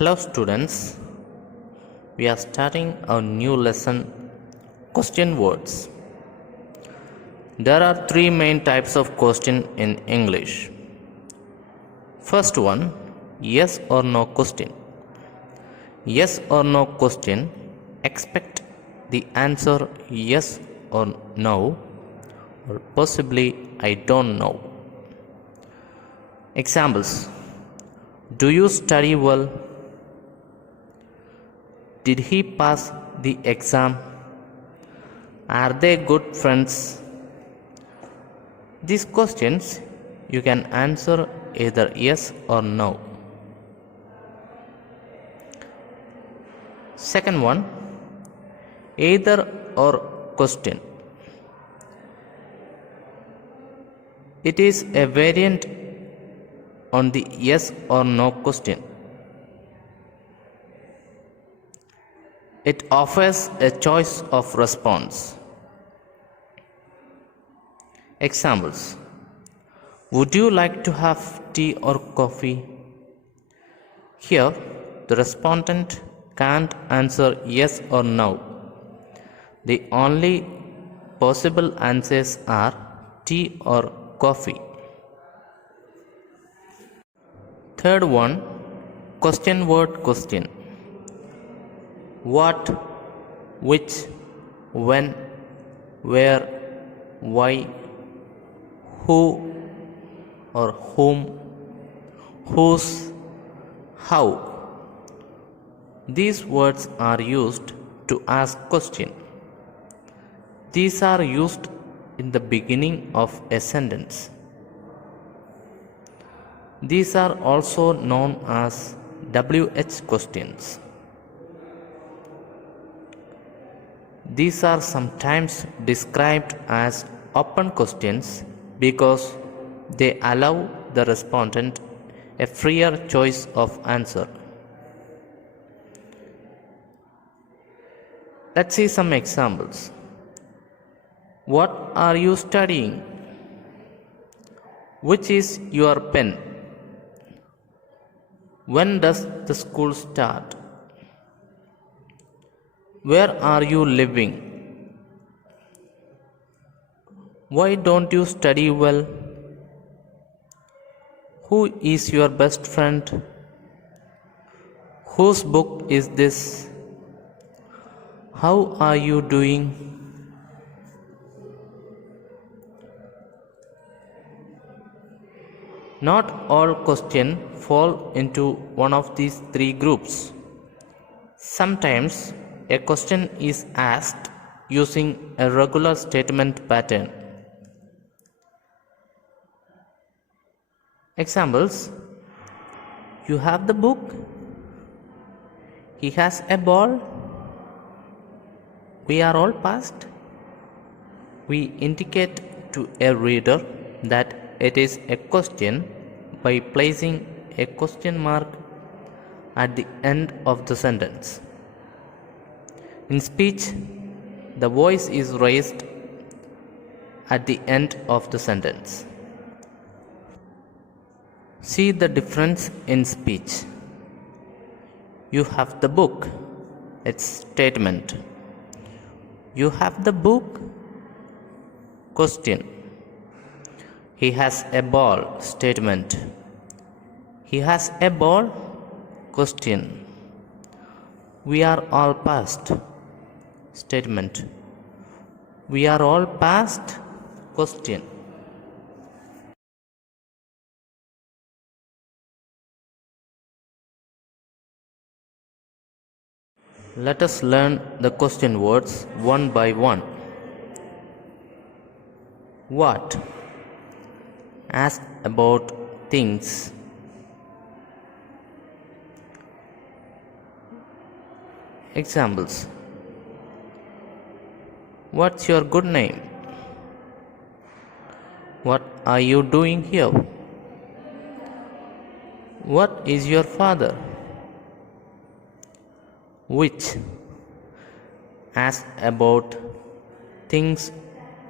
Hello students, we are starting a new lesson, question words. There are three main types of question in English. First one, yes or no question. Yes or no question, expect the answer yes or no, or possibly I don't know. Examples: do you study well? Did he pass the exam? Are they good friends? These questions you can answer either yes or no. Second one, either or question. It is a variant on the yes or no question. It offers a choice of response. Examples: would you like to have tea or coffee? Here, the respondent can't answer yes or no. The only possible answers are tea or coffee. Third one, question word question. What, which, when, where, why, who or whom, whose, how. These words are used to ask question. These are used in the beginning of a sentence. These are also known as WH questions. These are sometimes described as open questions because they allow the respondent a freer choice of answer. Let's see some examples. What are you studying? Which is your pen? When does the school start? Where are you living? Why don't you study well? Who is your best friend? Whose book is this? How are you doing? Not all questions fall into one of these three groups. Sometimes a question is asked using a regular statement pattern. Examples: you have the book? He has a ball? We are all passed? We indicate to a reader that it is a question by placing a question mark at the end of the sentence. In speech, the voice is raised at the end of the sentence. See the difference in speech. You have the book, it's statement. You have the book? Question. He has a ball, statement. He has a ball? Question. We are all passed, statement. We are all passed? Question. Let us learn the question words one by one. What? Ask about things. Examples: what's your good name? What are you doing here? What is your father? Which? Ask about things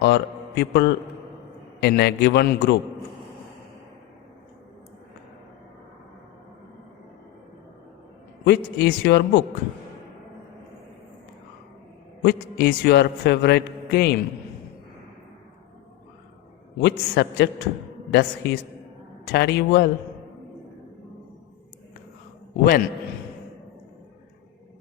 or people in a given group. Which is your book? Which is your favorite game? Which subject does he study well? When?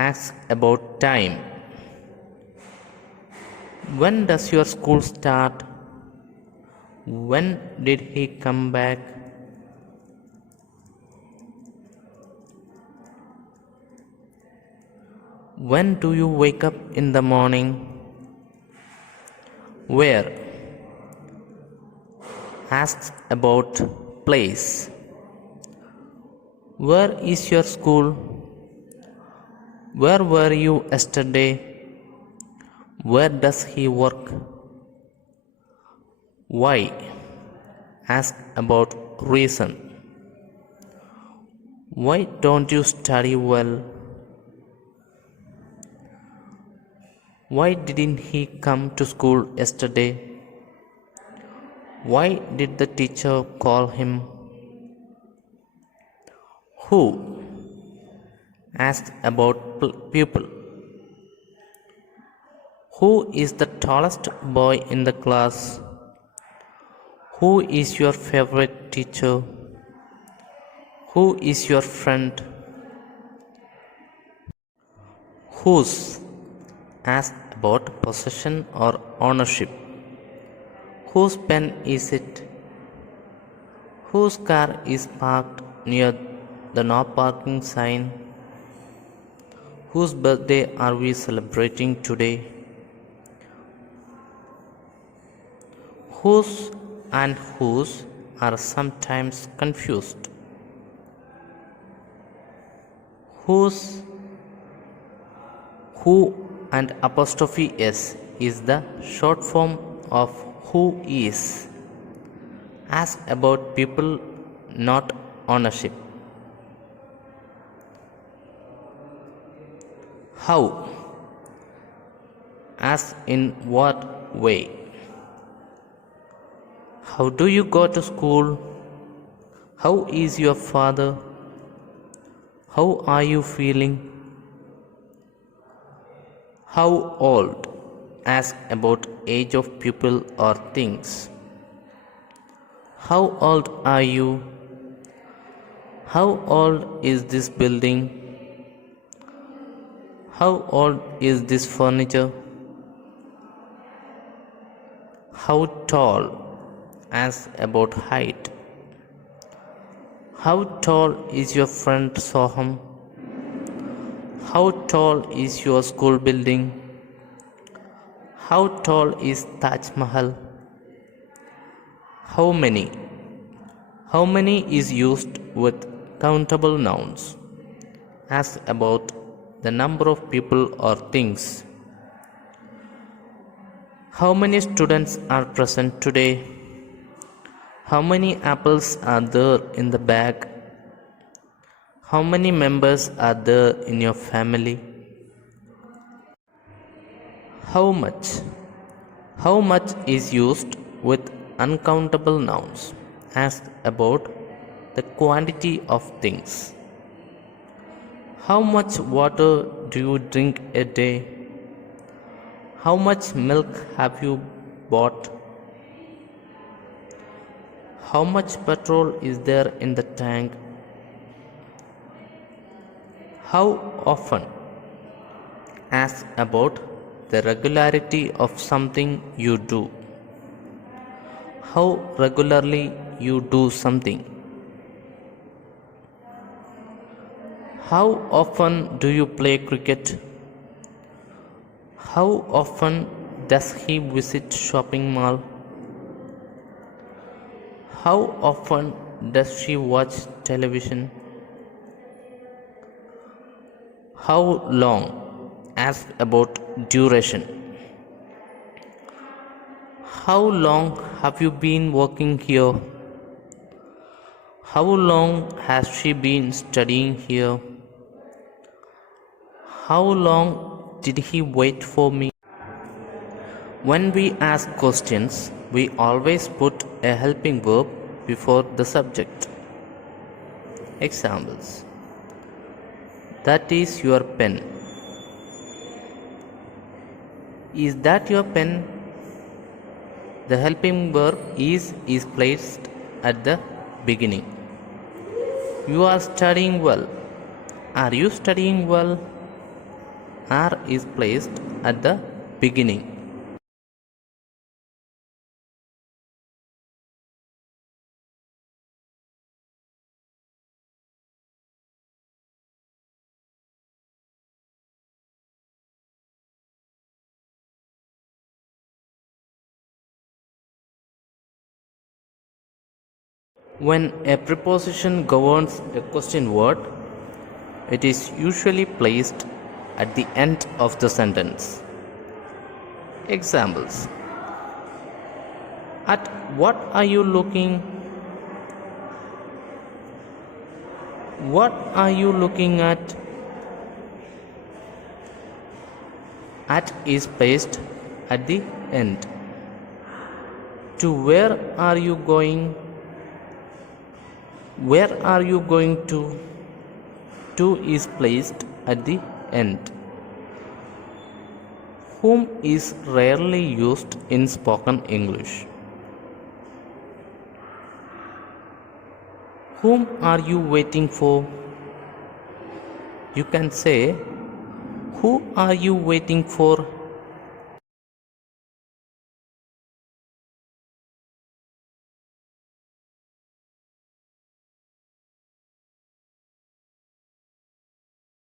Ask about time. When does your school start? When did he come back? When do you wake up in the morning? Where? Asks about place. Where is your school? Where were you yesterday? Where does he work? Why? Ask about reason. Why don't you study well? Why didn't he come to school yesterday? Why did the teacher call him? Who? Ask about pupil. Who is the tallest boy in the class? Who is your favorite teacher? Who is your friend? Whose? Ask about possession or ownership. Whose pen is it? Whose car is parked near the no parking sign? Whose birthday are we celebrating today? Whose and whose are sometimes confused. Whose, who and apostrophe s is the short form of who is. Ask about people, not ownership. How? Ask in what way? How do you go to school? How is your father? How are you feeling? How old? Ask about age of people or things. How old are you? How old is this building? How old is this furniture? How tall? Ask about height. How tall is your friend Soham? How tall is your school building? How tall is Taj Mahal? How many? How many is used with countable nouns. Ask about the number of people or things. How many students are present today? How many apples are there in the bag? How many members are there in your family? How much? How much is used with uncountable nouns? Ask about the quantity of things. How much water do you drink a day? How much milk have you bought? How much petrol is there in the tank? How often? Ask about the regularity of something you do. How regularly you do something. How often do you play cricket? How often does he visit shopping mall? How often does she watch television? How long? Ask about duration. How long have you been working here? How long has she been studying here? How long did he wait for me? When we ask questions, we always put a helping verb before the subject. Examples: That is your pen. Is that your pen? The helping verb is placed at the beginning. You are studying well. Are you studying well? Are is placed at the beginning. When a preposition governs a question word, it is usually placed at the end of the sentence. Examples: at what are you looking? What are you looking at? At is placed at the end. To where are you going? Where are you going to? To is placed at the end. Whom is rarely used in spoken English. Whom are you waiting for? You can say, who are you waiting for?